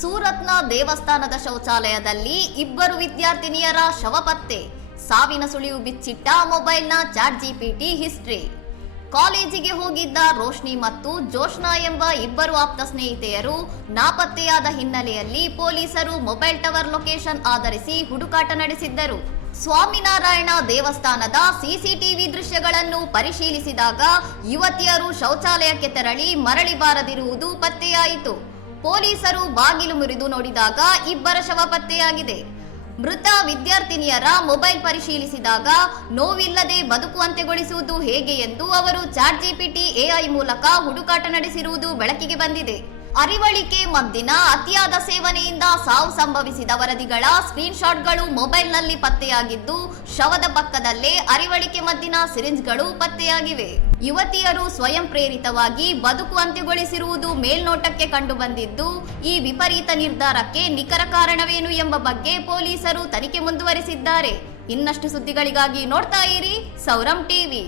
ಸೂರತ್ನ ದೇವಸ್ಥಾನದ ಶೌಚಾಲಯದಲ್ಲಿ ಇಬ್ಬರು ವಿದ್ಯಾರ್ಥಿನಿಯರ ಶವ ಪತ್ತೆ. ಸಾವಿನ ಸುಳಿವು ಬಿಚ್ಚಿಟ್ಟ ಮೊಬೈಲ್ನ ಚಾಟ್ ಜಿಪಿಟಿ ಹಿಸ್ಟ್ರಿ. ಕಾಲೇಜಿಗೆ ಹೋಗಿದ್ದ ರೋಶ್ನಿ ಮತ್ತು ಜೋಶ್ನಾ ಎಂಬ ಇಬ್ಬರು ಆಪ್ತ ಸ್ನೇಹಿತೆಯರು ನಾಪತ್ತೆಯಾದ ಹಿನ್ನೆಲೆಯಲ್ಲಿ ಪೊಲೀಸರು ಮೊಬೈಲ್ ಟವರ್ ಲೊಕೇಶನ್ ಆಧರಿಸಿ ಹುಡುಕಾಟ ನಡೆಸಿದ್ದರು. ಸ್ವಾಮಿನಾರಾಯಣ ದೇವಸ್ಥಾನದ ಸಿಸಿಟಿವಿ ದೃಶ್ಯಗಳನ್ನು ಪರಿಶೀಲಿಸಿದಾಗ ಯುವತಿಯರು ಶೌಚಾಲಯಕ್ಕೆ ತೆರಳಿ ಮರಳಿ ಬಾರದಿರುವುದು ಪತ್ತೆಯಾಯಿತು. ಪೊಲೀಸರು ಬಾಗಿಲು ಮುರಿದು ನೋಡಿದಾಗ ಇಬ್ಬರ ಶವ ಪತ್ತೆಯಾಗಿದೆ. ಮೃತ ವಿದ್ಯಾರ್ಥಿನಿಯರ ಮೊಬೈಲ್ ಪರಿಶೀಲಿಸಿದಾಗ ನೋವಿಲ್ಲದೆ ಬದುಕು ಅಂತ್ಯಗೊಳಿಸುವುದು ಹೇಗೆ ಎಂದು ಅವರು ಚಾಟ್ ಜಿಪಿಟಿ ಎಐ ಮೂಲಕ ಹುಡುಕಾಟ ನಡೆಸಿರುವುದು ಬೆಳಕಿಗೆ ಬಂದಿದೆ. ಅರಿವಳಿಕೆ ಮದ್ದಿನ ಅತಿಯಾದ ಸೇವನೆಯಿಂದ ಸಾವು ಸಂಭವಿಸಿದ ವರದಿಗಳ ಸ್ಕ್ರೀನ್ ಶಾಟ್ಗಳು ಮೊಬೈಲ್ನಲ್ಲಿ ಪತ್ತೆಯಾಗಿದ್ದು, ಶವದ ಪಕ್ಕದಲ್ಲೇ ಅರಿವಳಿಕೆ ಮದ್ದಿನ ಸಿರಿಂಜ್ಗಳು ಪತ್ತೆಯಾಗಿವೆ. ಯುವತಿಯರು ಸ್ವಯಂ ಪ್ರೇರಿತವಾಗಿ ಬದುಕು ಅಂತ್ಯಗೊಳಿಸಿರುವುದು ಮೇಲ್ನೋಟಕ್ಕೆ ಕಂಡುಬಂದಿದ್ದು, ಈ ವಿಪರೀತ ನಿರ್ಧಾರಕ್ಕೆ ನಿಖರ ಕಾರಣವೇನು ಎಂಬ ಬಗ್ಗೆ ಪೊಲೀಸರು ತನಿಖೆ ಮುಂದುವರಿಸಿದ್ದಾರೆ. ಇನ್ನಷ್ಟು ಸುದ್ದಿಗಳಿಗಾಗಿ ನೋಡ್ತಾ ಇರಿ ಸೌರಂ ಟಿವಿ.